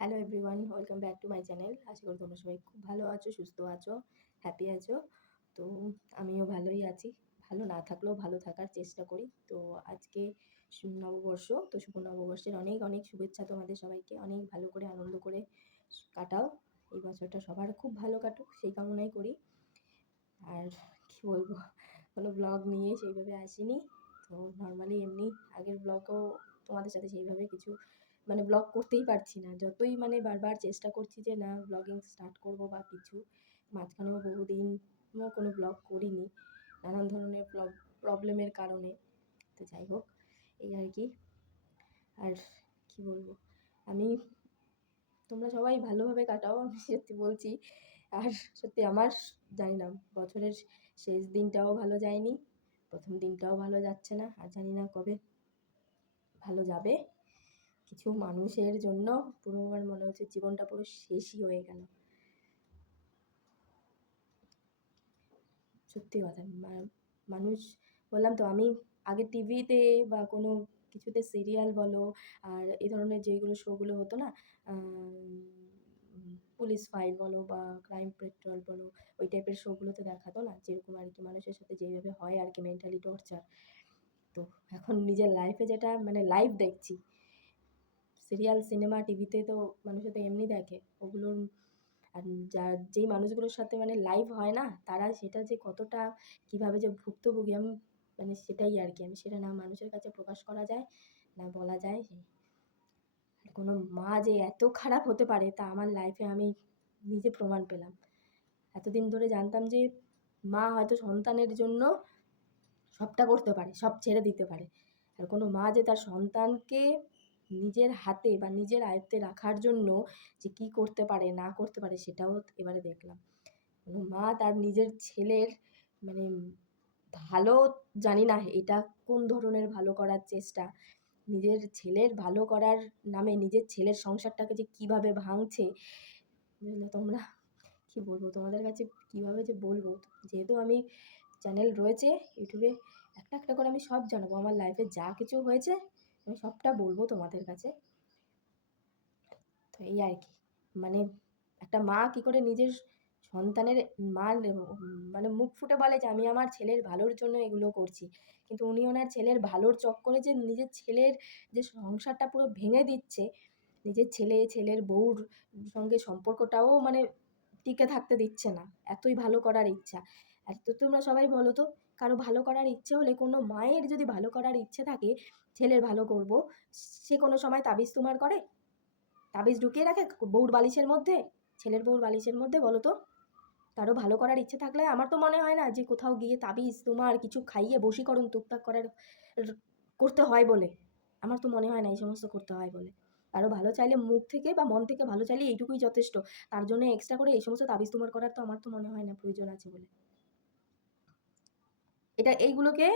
Hello everyone welcome back to my channel আশা করি তোমরা সবাই খুব ভালো আছো, সুস্থ আছো হ্যাপি আছো। তো আমিও ভালোই আছি। ভালো না থাকলেও ভালো থাকার চেষ্টা করি। তো আজকে নববর্ষ। তো শুভ নববর্ষের অনেক অনেক শুভেচ্ছা তোমাদের সবাইকে। অনেক ভালো করে, আনন্দ করে কাটাও। এই বছরটা সবার খুব ভালো কাটুক, সেই কামনাই করি। আর কি বলব, কোনো ব্লগ নিয়ে সেইভাবে আসিনি। তো নর্মালি এমনি আগের ব্লগও তোমাদের সাথে সেইভাবে কিছু মানে ব্লগ করতেই পারছি না। যতই মানে বারবার চেষ্টা করছি যে, না ব্লগিং স্টার্ট করব বা কিছু। মাঝখানেও বহুদিনও কোনো ব্লগ করিনি, নানান ধরনের প্রবলেমের কারণে। তো যাই হোক, এই আর কি। আর কি বলব? আমি, তোমরা সবাই ভালোভাবে কাটাও, আমি সত্যি বলছি। আর সত্যি আমার, জানি না, বছরের শেষ দিনটাও ভালো যায়নি, প্রথম দিনটাও ভালো যাচ্ছে না, আর জানি না কবে ভালো যাবে। কিছু মানুষের জন্য পুরো আমার মনে হচ্ছে জীবনটা পুরো শেষই হয়ে গেল। সত্যি কথা মানুষ, বললাম তো আমি আগে টিভিতে বা কোনো কিছুতে সিরিয়াল বলো আর এই ধরনের যেগুলো শোগুলো হতো না পুলিশ ফাইল বলো বা ক্রাইম পেট্রোল বলো, ওই টাইপের শোগুলোতে দেখাতো না, যেরকম আর কি মানুষের সাথে যেভাবে হয় আর কি মেন্টালি টর্চার তো এখন নিজের লাইফে যেটা মানে লাইভ দেখছি। সিরিয়াল, সিনেমা, টিভিতে তো মানুষে তো এমনি দেখে। ওগুলোর আর যা, যেই মানুষগুলোর সাথে মানে লাইভ হয় না, তারা সেটা যে কতটা, কীভাবে যে ভুক্তভোগী, আমি মানে সেটাই আর কি। আমি সেটা না মানুষের কাছে প্রকাশ করা যায়, না বলা যায়। কোনো মা যে এত খারাপ হতে পারে, তা আমার লাইফে আমি নিজে প্রমাণ পেলাম। এতদিন ধরে জানতাম যে মা হয়তো সন্তানের জন্য সবটা করতে পারে, সব ছেড়ে দিতে পারে। আর কোনো মা যে তার সন্তানকে নিজের হাতে বা নিজের আয়ত্তে রাখার জন্য যে কী করতে পারে, না করতে পারে সেটাও এবারে দেখলাম। মা তার নিজের ছেলের মানে ভালো জানি না এটা কোন ধরনের ভালো করার চেষ্টা, নিজের ছেলের ভালো করার নামে নিজের ছেলের সংসারটাকে যে কীভাবে ভাঙছে তোমরা? কী বলব তোমাদের কাছে কীভাবে যে বলব? যেহেতু আমি চ্যানেল রয়েছে, ইউটিউবে একটা একটা করে আমি সব জানাব। আমার লাইফে যা কিছু হয়েছে আমি সবটা বলব তোমাদের কাছে। তো এই আর কি। মানে একটা মা কী করে নিজের সন্তানের মা মানে মুখ ফুটে বলে যে, আমি আমার ছেলের ভালোর জন্য এগুলো করছি। কিন্তু উনি ওনার ছেলের ভালোর চক্করে যে নিজের ছেলের যে সংসারটা পুরো ভেঙে দিচ্ছে, নিজের ছেলে, ছেলের বউর সঙ্গে সম্পর্কটাও মানে টিকে থাকতে দিচ্ছে না। এতই ভালো করার ইচ্ছা। আর তো তোমরা সবাই বলো তো, কারও ভালো করার ইচ্ছে হলে কোনো মায়ের যদি ভালো করার ইচ্ছে থাকে ছেলের ভালো করব, সে কোনো সময় তাবিজ তোমার করে? তাবিজ ঢুকিয়ে রাখে বউর বালিশের মধ্যে? ছেলের বউর বালিশের মধ্যে বলো তো? তারও ভালো করার ইচ্ছে থাকলে আমার তো মনে হয় না যে কোথাও গিয়ে তাবিজ তোমার কিছু খাইয়ে বশীকরণ টুকটাক করার করতে হয় বলে। আমার তো মনে হয় না এই সমস্ত করতে হয় বলে। আরও ভালো চাইলে মুখ থেকে বা মন থেকে ভালো চাইলে এইটুকুই যথেষ্ট। তার জন্য এক্সট্রা করে এই সমস্ত তাবিজ তোমার করার তো আমার তো মনে হয় না প্রয়োজন আছে বলে। এটা এইগুলোকে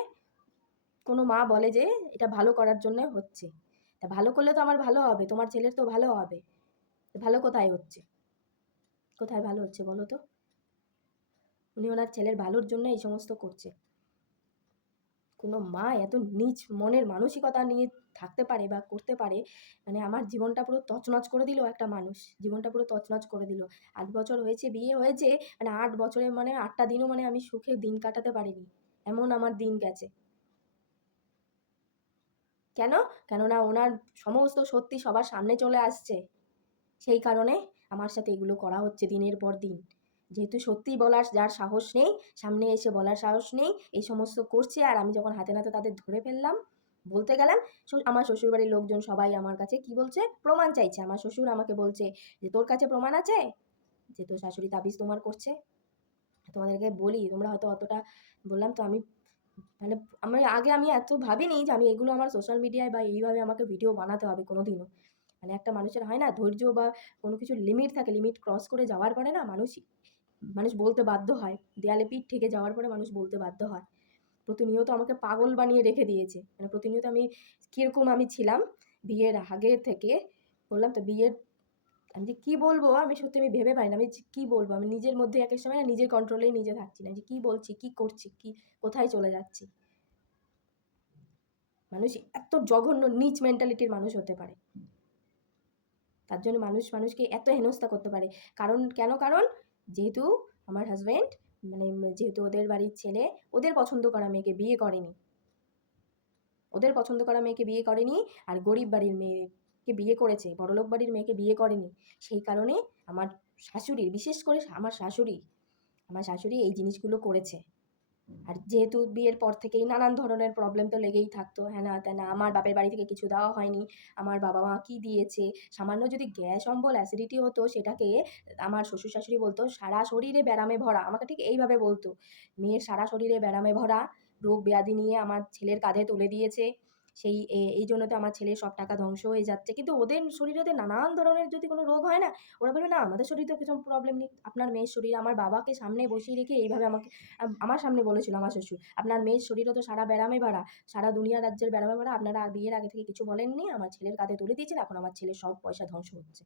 কোনো মা বলে যে, এটা ভালো করার জন্য হচ্ছে। তা ভালো করলে তো আমার ভালো হবে, তোমার ছেলের তো ভালো হবে। ভালো কোথায় হচ্ছে? কোথায় ভালো হচ্ছে বলো তো? উনি ওনার ছেলের ভালোর জন্য এই সমস্ত করছে। কোনো মা এত নিজ মনের মানসিকতা নিয়ে থাকতে পারে বা করতে পারে মানে আমার জীবনটা পুরো তছনছ করে দিল একটা মানুষ। জীবনটা পুরো তছনছ করে দিল। আট বছর হয়েছে, বিয়ে হয়েছে মানে আট বছরের মানে আটটা দিনও মানে আমি সুখে দিন কাটাতে পারিনি। এমন আমার দিন গেছে। কেন? কেননা ওনার সমস্ত সত্যি সবার সামনে চলে আসছে। সেই কারণে আমার সাথে এগুলো করা হচ্ছে দিনের পর দিন। যেহেতু সত্যি বলার যার সাহস নেই, সামনে এসে বলার সাহস নেই, এই সমস্ত করছে আর আমি যখন হাতে নাতে তাদের ধরে ফেললাম, বলতে গেলাম আমার শ্বশুরবাড়ির লোকজন সবাই আমার কাছে কি বলছে? প্রমাণ চাইছে। আমার শ্বশুর আমাকে বলছে যে, তোর কাছে প্রমাণ আছে যে, তোর শাশুড়ি তাবিজ তোমার করছে? তোমাদেরকে বলি, তোমরা হয়তো অতটা বললাম তো আমি মানে আমি আগে আমি এত ভাবিনি যে আমি এগুলো আমার সোশ্যাল মিডিয়ায় বা এইভাবে আমাকে ভিডিও বানাতে হবে কোনো দিনও মানে একটা মানুষের হয় না ধৈর্য বা কোনো কিছু লিমিট থাকে লিমিট ক্রস করে যাওয়ার পরে না মানুষ মানুষ বলতে বাধ্য হয়। দেয়ালে পিঠ থেকে যাওয়ার পরে মানুষ বলতে বাধ্য হয়। প্রতিনিয়ত আমাকে পাগল বানিয়ে রেখে দিয়েছে। মানে প্রতিনিয়ত আমি কীরকম আমি ছিলাম বিয়ের আগে থেকে, বললাম তো বিয়ের আমি যে কী বলব? আমি সত্যি আমি ভেবে পাই না আমি কী বলব? আমি নিজের মধ্যে একের সময় না নিজের কন্ট্রোলেই নিজে থাকছি না। যে কী বলছি? কী করছি? কী, কোথায় চলে যাচ্ছি? মানুষ এত জঘন্য, নিচ মেন্টালিটির মানুষ হতে পারে। তার জন্য মানুষ, মানুষকে এত হেনস্থা করতে পারে। কারণ, কেন কারণ? যেহেতু আমার হাজব্যান্ড মানে যেহেতু ওদের বাড়ির ছেলে, ওদের পছন্দ করা মেয়েকে বিয়ে করেনি। ওদের পছন্দ করা মেয়েকে বিয়ে করেনি। আর গরিব বাড়ির মেয়েকে বিয়ে করেছে, বড়লোক বাড়ির মেয়েকে বিয়ে করেনি, সেই কারণে আমার শাশুড়ি, বিশেষ করে আমার শাশুড়ি আমার শাশুড়ি এই জিনিসগুলো করেছে। আর যেহেতু বিয়ের পর থেকেই নানান ধরনের প্রবলেম তো লেগেই থাকতো হ্যাঁ না না, আমার বাপের বাড়ি থেকে কিছু দেওয়া হয়নি, আমার বাবা মা কী দিয়েছে, সামান্য যদি গ্যাস, অম্বল অ্যাসিডিটি হতো, সেটাকে আমার শ্বশুর শাশুড়ি বলতো, সারা শরীরে ব্যারামে ভরা আমাকে ঠিক এইভাবে বলতো। মেয়ের সারা শরীরে ব্যারামে ভরা, রোগ ব্যাধি নিয়ে আমার ছেলের কাঁধে তুলে দিয়েছে সেই এই জন্য তো আমার ছেলের সব টাকা ধ্বংস হয়ে যাচ্ছে। কিন্তু ওদের শরীরে ওদের নানান ধরনের যদি কোনো রোগ হয় না, ওরা বলবে, না, আমাদের শরীরে তো কিছু প্রবলেম নেই। আপনার মেয়ের শরীর আমার বাবাকে সামনে বসিয়ে রেখে এইভাবে আমাকে আমার সামনে বলেছিল আমার শ্বশুর, আপনার মেয়ের শরীরও তো সারা ব্যারামে ভাড়া সারা দুনিয়া রাজ্যের ব্যারামে ভাড়া আপনারা বিয়ের আগে থেকে কিছু বলেননি। আমার ছেলের কাঁধে তুলে দিয়েছেন। এখন আমার ছেলের সব পয়সা ধ্বংস হচ্ছে।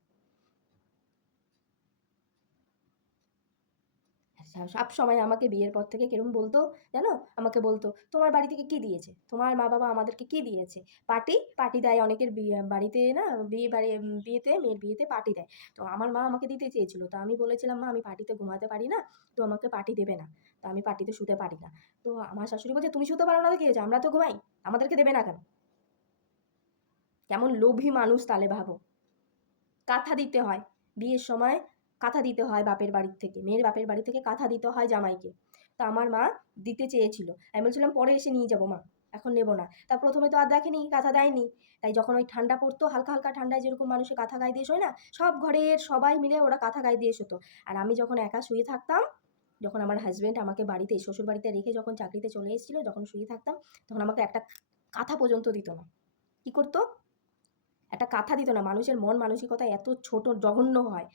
সব সময় আমাকে বিয়ের পর থেকে কেরম বলতো জানো? আমাকে বলতো, তোমার বাড়ি থেকে কী দিয়েছে? তোমার মা বাবা আমাদেরকে কী দিয়েছে? পার্টি পার্টি দেয় অনেকের বিয়ে, বাড়িতে না, বিয়ে বাড়ি বিয়েতে, মেয়ের বিয়েতে পার্টি দেয়। তো আমার মা আমাকে দিতে চেয়েছিল। তো আমি বলেছিলাম, মা, আমি পার্টিতে ঘুমাতে পারি না, তো আমাকে পার্টি দেবে না। তো আমি পার্টিতে শুতে পারি না। তো আমার শাশুড়ি বলছে, তুমি শুতে পারো না দেখে আমরা তো ঘুমাই, আমাদেরকে দেবে না কেন? কেমন লোভী মানুষ তাহলে ভাবো। কাঁথা দিতে হয়। বিয়ের সময় কাঁথা দিতে হয় বাপের বাড়ির থেকে, মেয়ের বাপের বাড়ি থেকে কাঁথা দিতে হয় জামাইকে। তা আমার মা দিতে চেয়েছিল। আমি বলছিলাম, পরে এসে নিয়ে যাব মা, এখন নেব না। তা প্রথমে তো আর দেখেনি, কাঁথা দেয়নি। তাই যখন ওই ঠান্ডা পড়তো, হালকা হালকা ঠান্ডায় যেরকম মানুষের কাঁথা গায়ে দিয়ে শোয় না, সব ঘরের সবাই মিলে ওরা কাঁথা গায়ে দিয়ে শোতো। আর আমি যখন একা শুয়ে থাকতাম, যখন আমার হাজব্যান্ড আমাকে বাড়িতে শ্বশুর বাড়িতে রেখে যখন চাকরিতে চলে এসেছিল, যখন শুয়ে থাকতাম, তখন আমাকে একটা কাঁথা পর্যন্ত দিত না কী করতো? একটা কাঁথা দিত না, মানুষের মন মানসিকতা এত ছোট, জঘন্য হয়।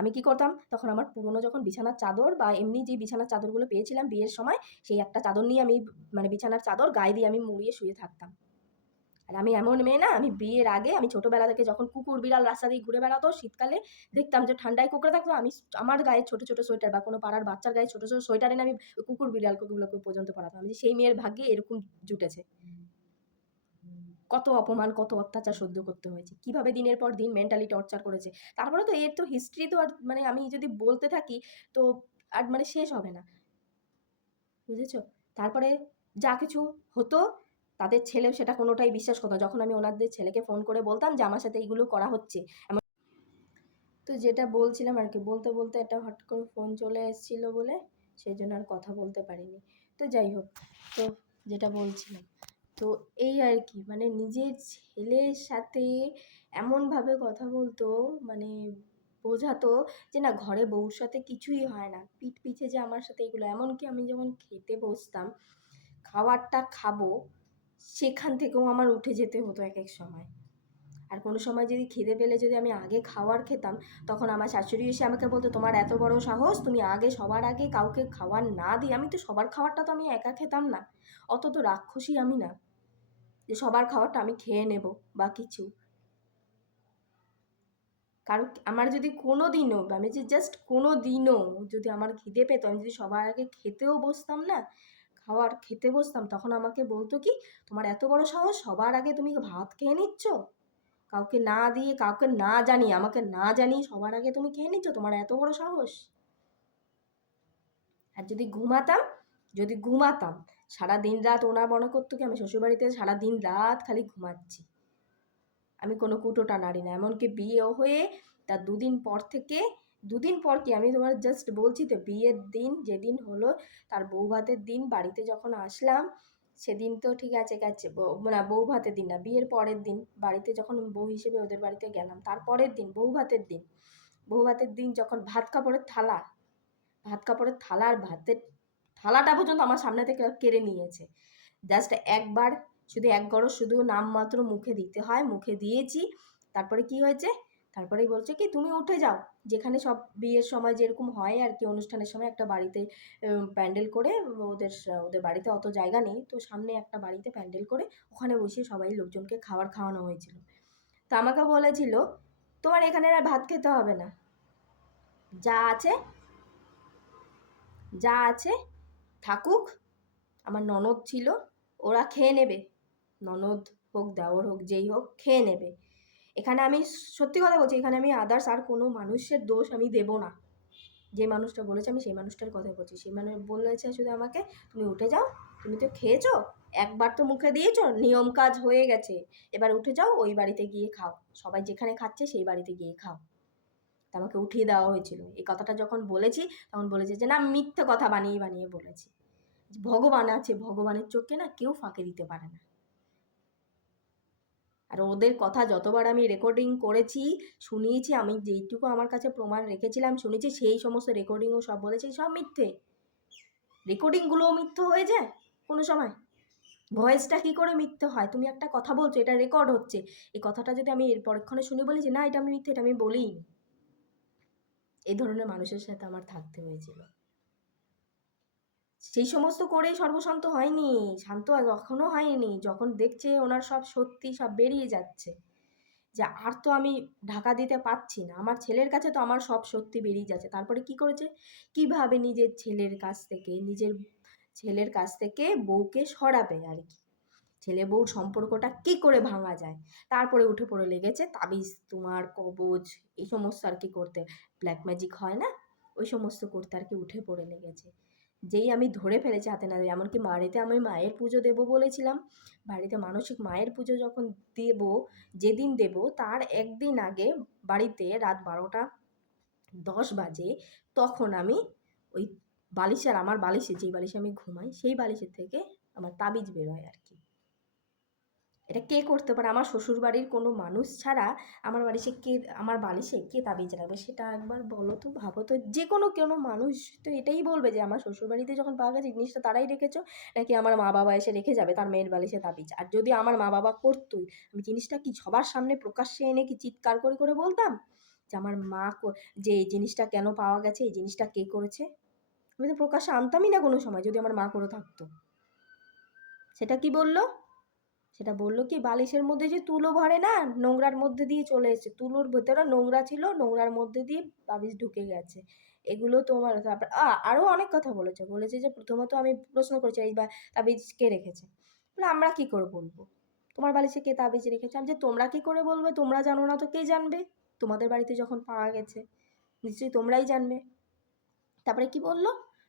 আমি কি করতাম? তখন আমার পুরনো যখন বিছানার চাদর বা এমনি যে বিছানার চাদরগুলো পেয়েছিলাম বিয়ের সময়, সেই একটা চাদর নিয়ে আমি মানে বিছানার চাদর গায়ে দিয়ে আমি মুড়িয়ে শুয়ে থাকতাম। আর আমি এমন মেয়ে না, আমি বিয়ের আগে আমি ছোটোবেলা থেকে যখন কুকুর বিড়াল রাস্তা দিয়ে ঘুরে বেড়াতো, শীতকালে দেখতাম যে ঠান্ডায় কুকুরে থাকতো, আমি আমার গায়ে ছোটো ছোটো সোয়েটার বা কোনো পাড়ার বাচ্চার গায়ে ছোটো ছোটো সোয়েটার এনে আমি কুকুর বিড়াল কুকুরগুলোকে পর্যন্ত পড়াতাম। আমি সেই মেয়ের ভাগ্যে এরকম জুটেছে। কত অপমান, কত অত্যাচার সহ্য করতে হয়েছে? কীভাবে দিনের পর দিন মেন্টালি টর্চার করেছে? তারপরে তো এর তো হিস্ট্রি তো আর মানে আমি যদি বলতে থাকি, তো আর মানে শেষ হবে না। বুঝেছ? তারপরে যা কিছু হতো, তাদের ছেলেও সেটা কোনোটাই বিশ্বাস করতো যখন আমি ওনাদের ছেলেকে ফোন করে বলতাম যে, আমার সাথে এইগুলো করা হচ্ছে। এমন তো যেটা বলছিলাম আর কি, বলতে বলতে একটা হট করে ফোন চলে এসেছিল বলে, সেই জন্য আর কথা বলতে পারিনি। তো যাই হোক, তো যেটা বলছিলাম। তো এই আর কি মানে নিজের ছেলের সাথে এমনভাবে কথা বলতো মানে বোঝাতো যে না, ঘরে বউর সাথে কিছুই হয় না। পিঠ পিছে যে আমার সাথে এগুলো। এমনকি আমি যখন খেতে বসতাম, খাবারটা খাব, সেখান থেকেও আমার উঠে যেতে হতো এক এক সময়। আর কোনো সময় যদি খিদে পেলে যদি আমি আগে খাওয়ার খেতাম, তখন আমার শাশুড়ি এসে আমাকে বলতো, তোমার এত বড় সাহস, তুমি আগে সবার আগে কাউকে খাওয়ার না দিই আমি তো সবার খাবারটা তো আমি একা খেতাম না। অত তো রাক্ষসী আমি না। যে সবার খাবারটা আমি খেয়ে নেব বা কিছু। কারণ আমার যদি কোনো দিনও আমি যে জাস্ট কোনো দিনও যদি আমার খিদে পেতো, আমি যদি সবার আগে খেতেও বসতাম না খাওয়ার খেতে বসতাম, তখন আমাকে বলতো কি, তোমার এত বড় সাহস, সবার আগে তুমি ভাত খেয়ে নিচ্ছ? কাউকে না দিয়ে, কাউকে না জানিয়ে, আমাকে না জানিয়ে সবার আগে তুমি খেয়ে নিচ্ছ? তোমার এত বড় সাহস? আর যদি ঘুমাতাম যদি ঘুমাতাম সারা দিন রাত ওনার মনে করতো কি, আমি শ্বশুরবাড়িতে সারা দিন রাত খালি ঘুমাচ্ছি। আমি কোনো কুটোটা নাড়ি না, এমনকি বিয়ে হয়ে তার দুদিন পর থেকে, দুদিন পর কি আমি তোমার জাস্ট বলছি তো, বিয়ের দিন যেদিন হলো তার বউ ভাতের দিন, বাড়িতে যখন আসলাম, সেদিন তো ঠিক আছে গেছে না বউ ভাতের দিন না, বিয়ের পরের দিন, বাড়িতে যখন বউ হিসেবে ওদের বাড়িতে গেলাম তারপরের দিন বউ ভাতের দিন বউ ভাতের দিন যখন ভাত কাপড়ের থালা, ভাত কাপড়ের থালার ভাতের থালাটা পর্যন্ত আমার সামনে থেকে কেড়ে নিয়েছে। জাস্ট একবার শুধু এক গড় শুধু নামমাত্র মুখে দিতে হয়, মুখে দিয়েছি। তারপরে কি হয়েছে? তারপরেই বলছে কি, তুমি উঠে যাও। যেখানে সব বিয়ের সময় যেরকম হয় আর কি, অনুষ্ঠানের সময় একটা বাড়িতে প্যান্ডেল করে ওদের ওদের বাড়িতে অত জায়গা নেই। তো সামনে একটা বাড়িতে প্যান্ডেল করে ওখানে বসে সবাই লোকজনকে খাবার খাওয়ানো হয়েছিল। তো আমাকে বলেছিল, তোমার এখানে আর ভাত খেতে হবে না। যা আছে যা আছে থাকুক, আমার ননদ ছিল, ওরা খেয়ে নেবে। ননদ হোক, দেওর হোক, যেই হোক, খেয়ে নেবে। এখানে আমি সত্যি কথা বলছি, এখানে আমি আদার্স আর কোনো মানুষের দোষ আমি দেব না। যে মানুষটা বলেছে, আমি সেই মানুষটার কথা বলছি। সেই মানুষ বলেছে শুধু আমাকে, তুমি উঠে যাও, তুমি তো খেয়েছো, একবার তো মুখে দিয়েছ, নিয়ম কাজ হয়ে গেছে। এবার উঠে যাও, ওই বাড়িতে গিয়ে খাও। সবাই যেখানে খাচ্ছে, সেই বাড়িতে গিয়ে খাও। আমাকে উঠিয়ে দেওয়া হয়েছিল। এই কথাটা যখন বলেছি, তখন বলেছে যে, না, মিথ্যে কথা বানিয়ে বানিয়ে বলেছি। ভগবান আছে, ভগবানের চোখে না কেউ ফাঁকে দিতে পারে না। আর ওদের কথা যতবার আমি রেকর্ডিং করেছি, শুনিয়েছি, আমি যেইটুকু আমার কাছে প্রমাণ রেখেছিলাম, শুনেছি, সেই সমস্ত রেকর্ডিংও সব বলেছে, সব মিথ্যে। রেকর্ডিংগুলোও মিথ্যে হয়ে যায় কোনো সময়। ভয়েসটা কী করে মিথ্যে হয়? তুমি একটা কথা বলছো, এটা রেকর্ড হচ্ছে। এই কথাটা যদি আমি এর পরক্ষণে শুনে বলি যে, না, এটা আমি মিথ্যে, এটা আমি বলিনি এই ধরনের মানুষের সাথে আমার থাকতে হয়েছিল। সেই সমস্ত করেই সর্বশান্ত হয়নি, শান্ত এখনও হয়নি। যখন দেখছে ওনার সব সত্যি সব বেরিয়ে যাচ্ছে, যে আর তো আমি ঢাকা দিতে পারছি না, আমার ছেলের কাছে তো আমার সব সত্যি বেরিয়ে যাচ্ছে। তারপরে কি করেছে? কীভাবে নিজের ছেলের কাছ থেকে, নিজের ছেলের কাছ থেকে বউকে সরাবে আর কি? ছেলে বউর সম্পর্কটা কি করে ভাঙা যায়? তারপরে উঠে পড়ে লেগেছে তাবিজ, তোমার কবজ, এই সমস্ত আর কি করতে। ব্ল্যাক ম্যাজিক হয় না? ওই সমস্ত করতে আর কি উঠে পড়ে লেগেছে। যেই আমি ধরে ফেলেছি হাতে না এমনকি বাড়িতে আমি মায়ের পুজো দেবো বলেছিলাম। বাড়িতে মানসিক মায়ের পুজো যখন দেব, যেদিন দেব, তার একদিন আগে বাড়িতে রাত বারোটা দশ বাজে, তখন আমি ওই বালিশের, আমার বালিশে যেই বালিশে আমি ঘুমাই, সেই বালিশের থেকে আমার তাবিজ বেরোয় আর কি। এটা কে করতে পারে? আমার শ্বশুর বাড়ির কোনো মানুষ ছাড়া আমার বাড়ি সে কে, আমার বালিশে কে তাবিজ রাখবে? সেটা একবার বলো তো, ভাবো তো। যে কোনো কোনো মানুষ তো এটাই বলবে যে আমার শ্বশুর বাড়িতে যখন পাওয়া গেছে জিনিসটা তারাই রেখেছো, নাকি আমার মা বাবা এসে রেখে যাবে তার মেয়ের বালিশে তাবিজ? আর যদি আমার মা বাবা করতোই, আমি জিনিসটা কি সবার সামনে প্রকাশ্যে এনে কি চিৎকার করে করে বলতাম? যে আমার মা যে এই জিনিসটা কেন পাওয়া গেছে, এই জিনিসটা কে করেছে? আমি তো প্রকাশ্যে আনতামই না কোনো সময়, যদি আমার মা করে থাকতো। সেটা কি বলল? সেটা বলল কি, বালিশের মধ্যে যে তুলো ভরে না, নোংরার মধ্যে দিয়ে চলে এসেছে। তুলোর ভেতরে নোংরা ছিল, নোংরার মধ্যে দিয়ে তাবিজ ঢুকে গেছে। এগুলো তোমার তারপর আরও অনেক কথা বলেছে। বলেছে যে প্রথমত আমি প্রশ্ন করেছি, এই বা তাবিজ কে রেখেছে? বলে, আমরা কি করে বলব? তোমার বালিশে কে তাবিজ রেখেছে? আমি যে, তোমরা কি করে বলবে? তোমরা জানো না তো কে জানবে? তোমাদের বাড়িতে যখন পাওয়া গেছে, নিশ্চয়ই তোমরাই জানবে। তারপরে কি বলল?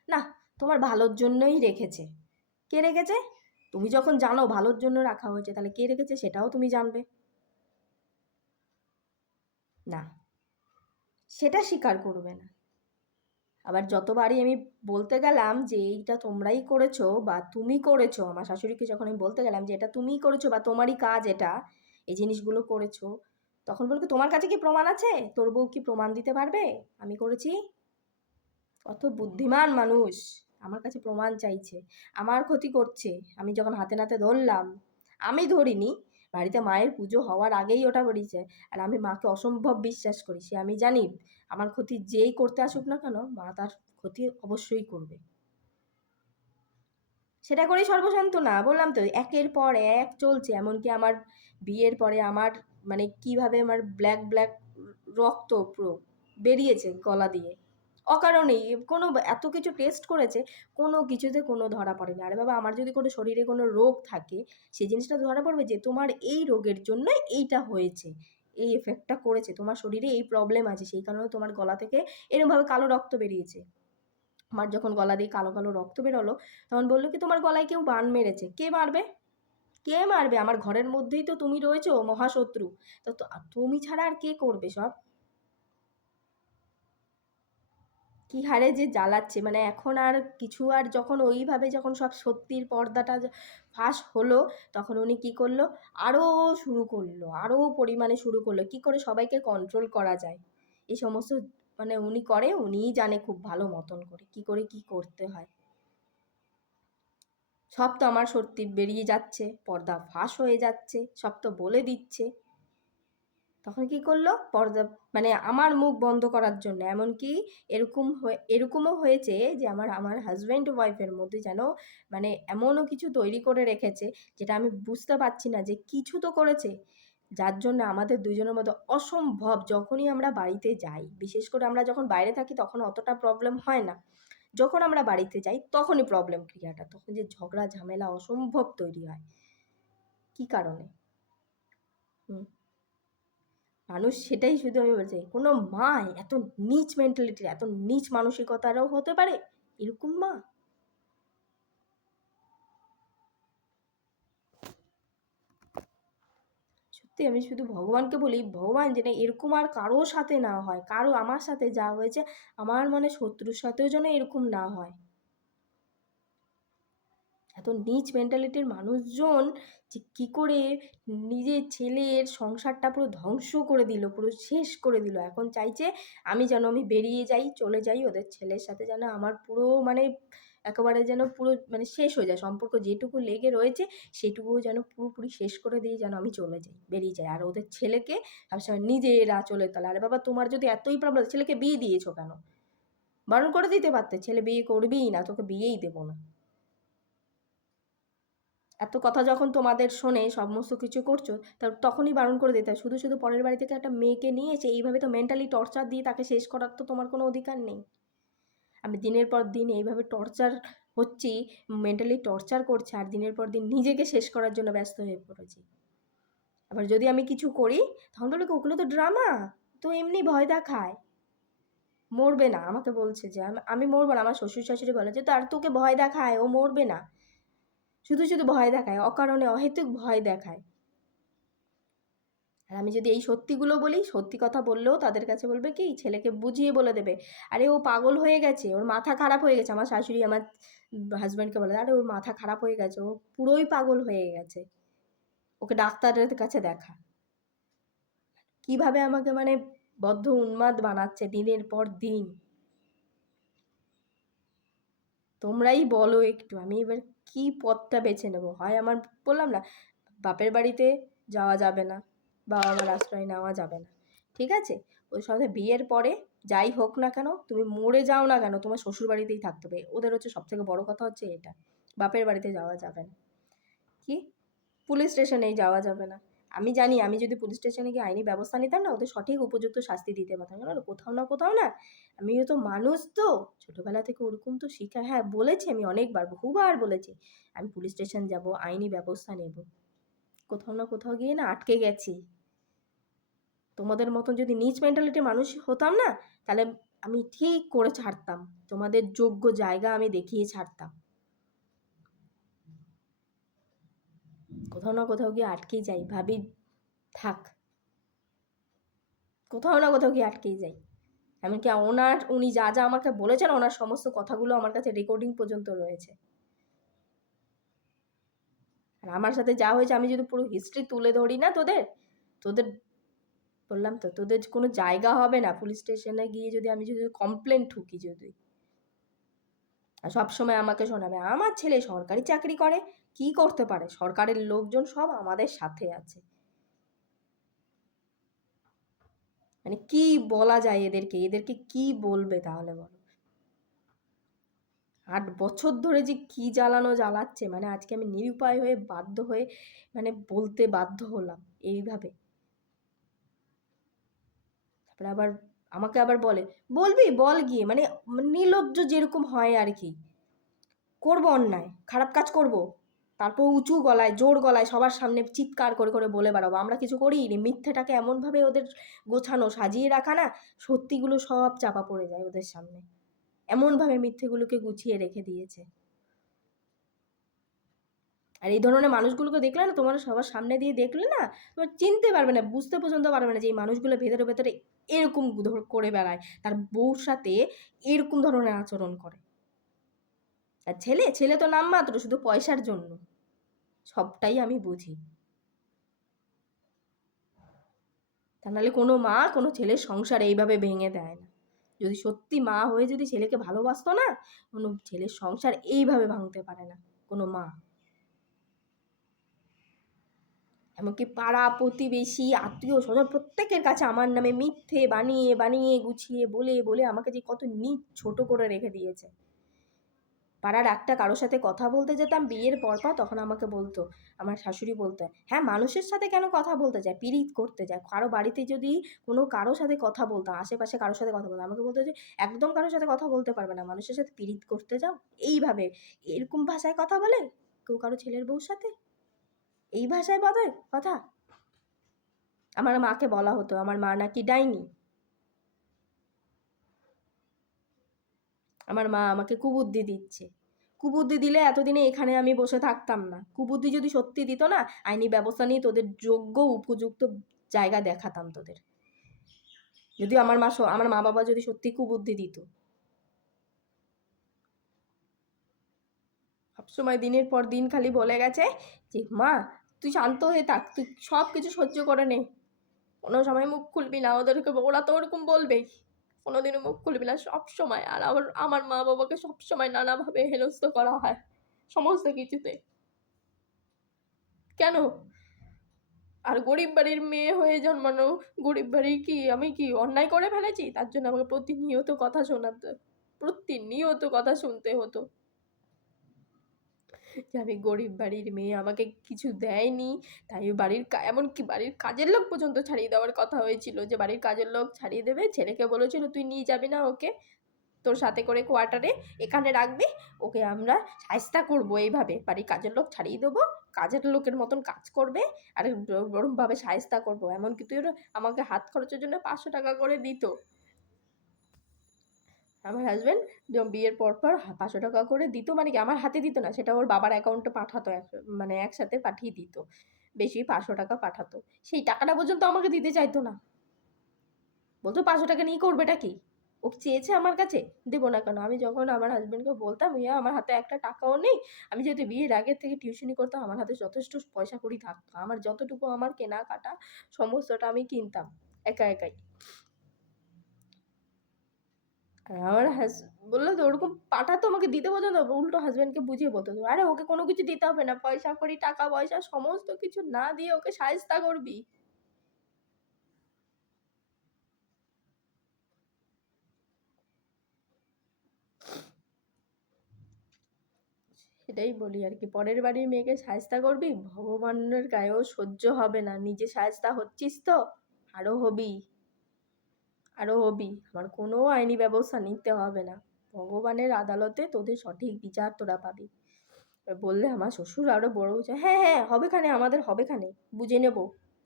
না, তোমার ভালোর জন্যই রেখেছে। কে রেখেছে? তুমি যখন জানো ভালোর জন্য রাখা হয়েছে, তাহলে কে রেখেছে সেটাও তুমি জানবে। না, সেটা স্বীকার করবে না। আবার যতবারই আমি বলতে গেলাম যে এইটা তোমরাই করেছ বা তুমি করেছ, আমার শাশুড়িকে যখন আমি বলতে গেলাম যে এটা তুমিই করেছ বা তোমারই কাজ এটা, এই জিনিসগুলো করেছ, তখন বলবে, তোমার কাছে কি প্রমাণ আছে? তোর বউ কি প্রমাণ দিতে পারবে? আমি করেছি? কত বুদ্ধিমান মানুষ। আমার কাছে প্রমাণ চাইছে। আমার ক্ষতি করছে। আমি যখন হাতে নাতে ধরলাম, আমি ধরিনি, বাড়িতে মায়ের পুজো হওয়ার আগেই ওটা বেরিয়েছে আর আমি মাকে অসম্ভব বিশ্বাস করি, সে আমি জানি আমার ক্ষতি যেই করতে আসুক না কেন, মা তার ক্ষতি অবশ্যই করবে। সেটা করেই সর্বশান্ত না, বললাম তো, একের পর এক চলছে। এমনকি আমার বিয়ের পরে আমার মানে কীভাবে আমার ব্ল্যাক ব্ল্যাক রক্ত পুরো বেরিয়েছে গলা দিয়ে। অকারণেই কোনো এত কিছু টেস্ট করেছে, কোনো কিছুতে কোনো ধরা পড়েনি। আরে বাবা, আমার যদি কোনো শরীরে কোনো রোগ থাকে, সেই জিনিসটা ধরা পড়বে যে, তোমার এই রোগের জন্য এইটা হয়েছে, এই এফেক্টটা করেছে, তোমার শরীরে এই প্রবলেম আছে, সেই কারণে তোমার গলা থেকে এরকমভাবে কালো রক্ত বেরিয়েছে। আমার যখন গলা দিয়ে কালো কালো রক্ত বেরোলো, তখন বলল কি, তোমার গলায় কেউ বান মেরেছে, কে মারবে? কে মারবে? আমার ঘরের মধ্যেই তো তুমি রয়েছো, মহাশত্রু। তো, তুমি ছাড়া আর কে করবে সব? কি হারে যে জ্বালাচ্ছে। মানে এখন আর কিছু আর যখন ওইভাবে যখন সব সত্যির পর্দাটা ফাঁস হলো, তখন উনি কি করল? আরও শুরু করল আরও পরিমাণে শুরু করল। কি করে সবাইকে কন্ট্রোল করা যায়? এই সমস্ত মানে উনি করে, উনিই জানে খুব ভালো মতন করে। কি করে কি করতে হয়? সব তো আমার সত্যি বেরিয়ে যাচ্ছে, পর্দা ফাঁস হয়ে যাচ্ছে, সব তো বলে দিচ্ছে। তখন কি করল? পর্দা মানে আমার মুখ বন্ধ করার জন্য। এমনকি এরকম এরকমও হয়েছে যে আমার আমার হাজব্যান্ড ওয়াইফের মধ্যে যেন মানে এমনও কিছু তৈরি করে রেখেছে যেটা আমি বুঝতে পারছি না যে কিছু তো করেছে। যার জন্য আমাদের দুজনের মধ্যে অসম্ভব যখনই আমরা বাড়িতে যাই, বিশেষ করে আমরা যখন বাইরে থাকি তখন অতটা প্রবলেম হয় না। যখন আমরা বাড়িতে যাই তখনই প্রবলেম ক্রিয়াটা, তখন যে ঝগড়া, ঝামেলা অসম্ভব তৈরি হয়। কি কারণে? মানুষ সেটাই শুধু আমি বলছি, কোনো মা এত নিচ মেন্টালিটির এত নিচ মানসিকতারও হতে পারে? এরকম মা? সত্যি আমি শুধু ভগবানকে বলি, ভগবান যেন এরকম আর কারও সাথে না হয়, কারও আমার সাথে যা হয়েছে, আমার মনে শত্রুর সাথেও যেন এরকম না হয়। এত নিচ মেন্টালিটির মানুষজন যে কী করে নিজের ছেলের সংসারটা পুরো ধ্বংস করে দিল, পুরো শেষ করে দিল। এখন চাইছে আমি যেন আমি বেরিয়ে যাই, চলে যাই, ওদের ছেলের সাথে যেন আমার পুরো মানে একেবারে যেন পুরো মানে শেষ হয়ে যায়। সম্পর্ক যেটুকু লেগে রয়েছে, সেটুকুও যেন পুরোপুরি শেষ করে দিয়ে যেন আমি চলে যাই, বেরিয়ে যাই। আর ওদের ছেলেকে সবসময় নিজেরা চলে তাহলে আরে বাবা, তোমার যদি এতই প্রবলেম ছেলেকে বিয়ে দিয়েছ কেন? বারণ করে দিতে পারতে। ছেলে বিয়ে করবেই না, তোকে বিয়েই দেবো না। এত কথা যখন তোমাদের শোনে, সমস্ত কিছু করছ তখনই বারণ করে দিতে হয়। শুধু শুধু পরের বাড়ি থেকে একটা মেয়েকে নিয়ে এসে এইভাবে তো মেন্টালি টর্চার দিয়ে তাকে শেষ করার তো তোমার কোনো অধিকার নেই। আমি দিনের পর দিন এইভাবে টর্চার হচ্ছি মেন্টালি টর্চার করছে, আর দিনের পর দিন নিজেকে শেষ করার জন্য ব্যস্ত হয়ে পড়েছি। আবার যদি আমি কিছু করি, তখন বলে ওগুলো তো ড্রামা তো এমনি ভয় দেখায়। মরবে না। আমাকে বলছে যে, আমি মরবো না। আমার শ্বশুর শাশুড়ি বলে যে তার তোকে ভয় দেখায়, ও মরবে না। শুধু শুধু ভয় দেখায়, অকারণে অহেতুক ভয় দেখায়। আর আমি যদি এই সত্যিগুলো বলি, সত্যি কথা বললেও তাদের কাছে বলবে কি, ছেলেকে বুঝিয়ে বলে দেবে, আরে ও পাগল হয়ে গেছে, ওর মাথা খারাপ হয়ে গেছে। আমার শাশুড়ি আমার হাজব্যান্ডকে বলে, আরে ওর মাথা খারাপ হয়ে গেছে, ও পুরোই পাগল হয়ে গেছে। ওকে ডাক্তারের কাছে দেখা। কীভাবে আমাকে মানে বদ্ধ উন্মাদ বানাচ্ছে দিনের পর দিন? তোমরাই বলো একটু, আমি এবার কি পথটা বেছে নেব? হয় আমার বললাম না, বাপের বাড়িতে যাওয়া যাবে না বাবা মার আশ্রয় নেওয়া যাবে না। ঠিক আছে? ওই সাথে বিয়ের পরে যাই হোক না কেন, তুমি মরে যাও না কেন, তোমার শ্বশুর বাড়িতেই থাকতে হবে। ওদের হচ্ছে সব থেকে বড় কথা হচ্ছে এটা, বাপের বাড়িতে যাওয়া যাবে না। কি? পুলিশ স্টেশনেই যাওয়া যাবে না। আমি জানি, আমি যদি পুলিশ স্টেশনে গিয়ে আইনি ব্যবস্থা নিতাম না, ওদের সঠিক উপযুক্ত শাস্তি দিতে পারতাম। কেন কোথাও না কোথাও না, আমিও তো মানুষ তো, ছোটোবেলা থেকে ওরকম তো শিখা হ্যাঁ বলেছি আমি অনেকবার, বহুবার বলেছি, আমি পুলিশ স্টেশন যাব, আইনি ব্যবস্থা নেব। কোথাও না কোথাও গিয়ে না আটকে গেছি। তোমাদের মতন যদি নিচ মেন্টালিটির মানুষ হতাম না, তাহলে আমি ঠিক করে ছাড়তাম। তোমাদের যোগ্য জায়গা আমি দেখিয়ে ছাড়তাম। কোথাও না কোথাও গিয়ে আটকেই যাই, ভাবি থাক। কোথাও না কোথাও গিয়ে আটকেই যাই। এমনকি ওনার, উনি যা যা আমাকে বলেছেন, ওনার সমস্ত কথাগুলো আমার কাছে রেকর্ডিং পর্যন্ত রয়েছে। আর আমার সাথে যা হয়েছে, আমি যদি পুরো হিস্ট্রি তুলে ধরি না তোদের তোদের বললাম তো, তোদের কোনো জায়গা হবে না। পুলিশ স্টেশনে গিয়ে যদি আমি যদি কমপ্লেন ঠুকি যদি। আর সবসময় আমাকে শোনাবে, আমার ছেলে সরকারি চাকরি করে কি করতে পারে? সরকারের লোকজন সব আমাদের সাথে আছে। মানে কি বলা যায় এদেরকে? এদেরকে কি বলবে তাহলে বলো? আট বছর ধরে যে কি জ্বালানো জ্বালাচ্ছে মানে আজকে আমি নিরুপায় হয়ে বাধ্য হয়ে মানে বলতে বাধ্য হলাম এইভাবে। তারপরে আবার আমাকে আবার বলে, বলবি? বল গিয়ে। মানে নির্লজ্জ যেরকম হয় আর কি। করব অন্যায়। খারাপ কাজ করব। তারপর উঁচু গলায়, জোর গলায় সবার সামনে চিৎকার করে করে বলে বেড়াবো। আমরা কিছু করিনি। মিথ্যেটাকে এমনভাবে ওদের গোছানো, সাজিয়ে রাখা না, সত্যিগুলো সব চাপা পড়ে যায় ওদের সামনে। এমনভাবে মিথ্যেগুলোকে গুছিয়ে রেখে দিয়েছে। আর এই ধরনের মানুষগুলোকে দেখলে না, তোমার সবার সামনে দিয়ে দেখলে না, তোমার চিনতে পারবে না, বুঝতে পর্যন্ত পারবে না যে এই মানুষগুলো ভেতরে ভেতরে এরকম করে বেড়ায়। তার বউর সাথে এরকম ধরনের আচরণ করে। আর ছেলে? ছেলে তো নামমাত্র, শুধু পয়সার জন্য। সবটাই আমি বুঝি। তা নাহলে কোনো মা কোনো ছেলের সংসার এইভাবে ভেঙে দেয় না। যদি সত্যি মা হয়ে যদি ছেলেকে ভালোবাসতো না, কোনো ছেলের সংসার এইভাবে ভাঙতে পারে না, কোনো মা। এমনকি পাড়া প্রতিবেশী, আত্মীয় স্বজন প্রত্যেকের কাছে আমার নামে মিথ্যে বানিয়ে বানিয়ে, গুছিয়ে, বলে বলে আমাকে যে কত নিচ ছোট করে রেখে দিয়েছে। পাড়ার একটা কারোর সাথে কথা বলতে যেতাম, বিয়ের পর পর তখন আমাকে বলতো, আমার শাশুড়ি বলতো হ্যাঁ মানুষের সাথে কেন কথা বলতে যায় পিরিত করতে যায়? কারও বাড়িতে যদি কোনো কারোর সাথে কথা বলতাম, আশেপাশে কারোর সাথে কথা বলতাম, আমাকে বলতো যে, একদম কারোর সাথে কথা বলতে পারবে না, মানুষের সাথে পিরিত করতে যাও। এইভাবে, এরকম ভাষায় কথা বলে? কেউ কারও ছেলের বউর সাথে? এই ভাষায় বলে কথা? আমার মাকে বলা হতো, আমার মা নাকি ডাইনি। আমার মা আমাকে কুবুদ্ধি দিচ্ছে। কুবুদ্ধি দিলে এতদিনে এখানে আমি বসে থাকতাম না। কুবুদ্ধি যদি সত্যি দিত না, আইনি ব্যবস্থা নিয়ে তোদের যোগ্য, উপযুক্ত জায়গা দেখাতাম তোদের। যদি আমার মা আমার মা বাবা যদি সত্যি কুবুদ্ধি দিত। সবসময় দিনের পর দিন খালি বলে গেছে যে, মা, তুই শান্ত হয়ে থাক, তুই সব কিছু সহ্য করে নে। কোনো সময় মুখ খুলবি না, ওদেরকে ওরা তো ওরকম বলবেই। কোনোদিনও মুখ খুলবি না সবসময়। আর আমার আমার মা বাবাকে সবসময় নানাভাবে হেনস্থ করা হয় সমস্ত কিছুতে। কেন? আর গরিব বাড়ির মেয়ে হয়ে জন্মানো, গরিব বাড়ির কি আমি কি অন্যায় করে ফেলেছি? তার জন্য আমাকে প্রতিনিয়ত কথা শোনাতে, প্রতিনিয়ত কথা শুনতে হতো। যে আমি গরিব বাড়ির মেয়ে, আমাকে কিছু দেয়নি। তাই বাড়ির এমনকি বাড়ির কাজের লোক পর্যন্ত ছাড়িয়ে দেওয়ার কথা হয়েছিল যে, বাড়ির কাজের লোক ছাড়িয়ে দেবে। ছেলেকে বলেছিল, তুই নিয়ে যাবি না ওকে। তোর সাথে করে কোয়ার্টারে এখানে রাখবি। ওকে আমরা সাহস্তা করব এইভাবে। বাড়ির কাজের লোক ছাড়িয়ে দেবো। কাজের লোকের মতন কাজ করবে। আর ওরমভাবে সাহস্তা করব। এমনকি তুই আমাকে হাত খরচের জন্য পাঁচশো টাকা করে দিত। আমার হাজব্যান্ড বিয়ের পর পর পাঁচশো টাকা করে দিত মানে কি আমার হাতে দিত না, সেটা ওর বাবার অ্যাকাউন্টে পাঠাতো মানে একসাথে পাঠিয়ে দিত। বেশি পাঁচশো টাকা পাঠাতো। সেই টাকাটা পর্যন্ত আমাকে দিতে চাইতো না। বলতো, পাঁচশো টাকা নিয়ে করবেটা কি? ও চেয়েছে আমার কাছে? দেবো না কেন? আমি যখন আমার হাজব্যান্ডকে বলতাম ইয়া আমার হাতে একটা টাকাও নেই। আমি যেহেতু বিয়ের আগের থেকে টিউশনি করতাম, আমার হাতে যথেষ্ট পয়সা কড়ি থাকতো। আমার যতটুকু আমার কেনাকাটা, সমস্তটা আমি কিনতাম, একা একাই। আমার বলল তো, ওরকম পাঠাতো আমাকে দিতে বলতো না। উল্টো হাজব্যান্ডকে বুঝিয়ে বলতো আরে, ওকে কোনো কিছু দিতে হবে না। পয়সা কড়ি, টাকা, পয়সা, সমস্ত কিছু না দিয়ে ওকে সায়স্তা করবি। সেটাই বলি আর কি, পরের বাড়ির মেয়েকে সায়স্তা করবি? ভগবানের গায়েও সহ্য হবে না। নিজে সায়স্তা হচ্ছিস তো? আরও হবি। আরও হবি। আমার কোনো আইনি ব্যবস্থা নিতে হবে না। ভগবানের আদালতে তোদের সঠিক বিচার তোরা পাবি। বললে আমার শ্বশুর আরও বড় হয়েছে হ্যাঁ হ্যাঁ হবে খানে আমাদের হবে খানে বুঝে নেব।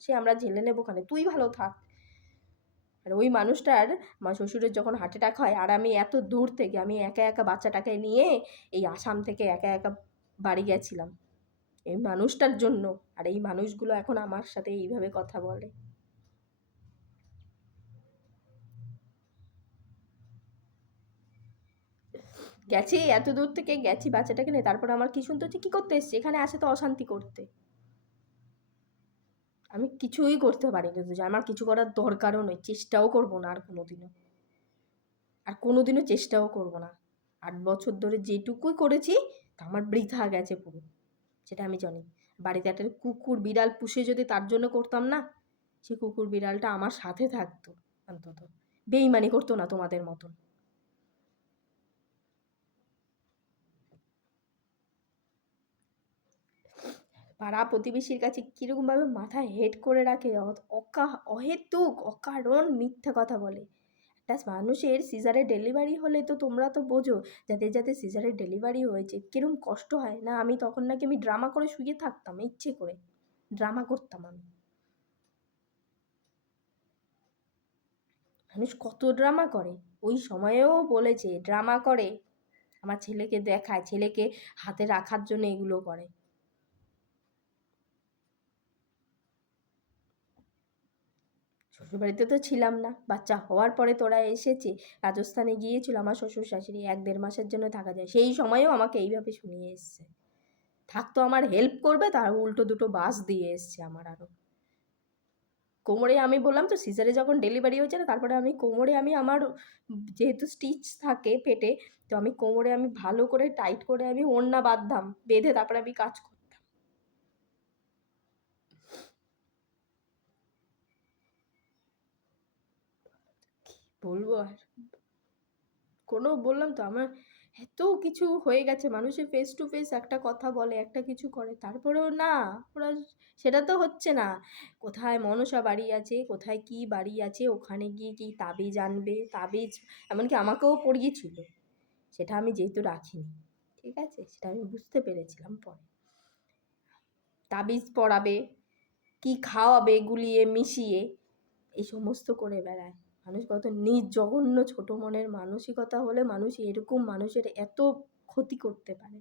সে আমরা ঝেলে নেব খানে। তুই ভালো থাক। আর ওই মানুষটার আমার শ্বশুরের যখন হার্ট অ্যাটাক হয়, আর আমি এত দূর থেকে, আমি একা একা বাচ্চাটাকে নিয়ে এই আসাম থেকে একা একা বাড়ি গেছিলাম। এই মানুষটার জন্য। আর এই মানুষগুলো এখন আমার সাথে এইভাবে কথা বলে। গেছি, এত দূর থেকে গেছি বাচ্চাটাকে নিয়ে, তারপর আমার কি শুনতে হচ্ছে, কি করতে এসছে? এখানে আসে তো অশান্তি করতে। আমি কিছুই করতে পারিনি তো আমার কিছু করার দরকারও নেই, চেষ্টাও করব না আর কোনোদিনও। আর কোনোদিনও চেষ্টাও করব না। আট বছর ধরে যেটুকুই করেছি, তা আমার বৃথা গেছে পুরো, সেটা আমি জানি। বাড়িতে একটা কুকুর বিড়াল পুষে যদি তার জন্য করতাম না, সে কুকুর বিড়ালটা আমার সাথে থাকতো অন্তত। বেইমানি করতো না তোমাদের মতন। পাড়া প্রতিবেশীর কাছে কীরকমভাবে মাথায় হেড করে রাখে অকা, অহেতুক, অকারণ মিথ্যা কথা বলে। একটা মানুষের সিজারের ডেলিভারি হলে তো তোমরা তো বোঝো, যাদের যাদের সিজারের ডেলিভারি হয়েছে, কিরম কষ্ট হয় না? আমি তখন নাকি আমি ড্রামা করে শুয়ে থাকতাম, ইচ্ছে করে। ড্রামা করতাম আমি। মানুষ কত ড্রামা করে। ওই সময়েও বলেছে, ড্রামা করে। আমার ছেলেকে দেখায়, ছেলেকে হাতে রাখার জন্য এগুলো করে। শ্বশুরবাড়িতে তো ছিলাম না। বাচ্চা হওয়ার পরে তোরা এসেছে, রাজস্থানে গিয়েছিল আমার শ্বশুর শাশুড়ি এক দেড় মাসের জন্য থাকা যায়। সেই সময়েও আমাকে এইভাবে শুনিয়ে এসছে। থাকতো আমার হেল্প করবে, তার উল্টো দুটো বাস দিয়ে এসছে আমার আরও কোমরে আমি বললাম, তো সিজারে যখন ডেলিভারি হয়েছে না, তারপরে আমি কোমরে আমি আমার যেহেতু স্টিচ থাকে পেটে, তো আমি কোমরে আমি ভালো করে টাইট করে আমি ওড়না বাঁধতাম, বেঁধে তারপরে আমি কাজ করতাম বলব আর কোনো বললাম তো আমার এত কিছু হয়ে গেছে। মানুষের ফেস টু ফেস একটা কথা বলে, একটা কিছু করে, তারপরেও না, ওরা সেটা তো হচ্ছে না। কোথায় মনসা বাড়ি আছে, কোথায় কি বাড়ি আছে, ওখানে গিয়ে কি তাবিজ আনবে, তাবিজ, এমনকি আমাকেও পড়িয়েছিল সেটা আমি যেহেতু রাখিনি, ঠিক আছে? সেটা আমি বুঝতে পেরেছিলাম পরে। তাবিজ পড়াবে কি খাওয়াবে, গুলিয়ে, মিশিয়ে, এই সমস্ত করে বেড়ায়। মানুষ কত নিজ জঘন্য ছোট মনের মানসিকতা হলে মানুষ এরকম মানুষের এত ক্ষতি করতে পারে।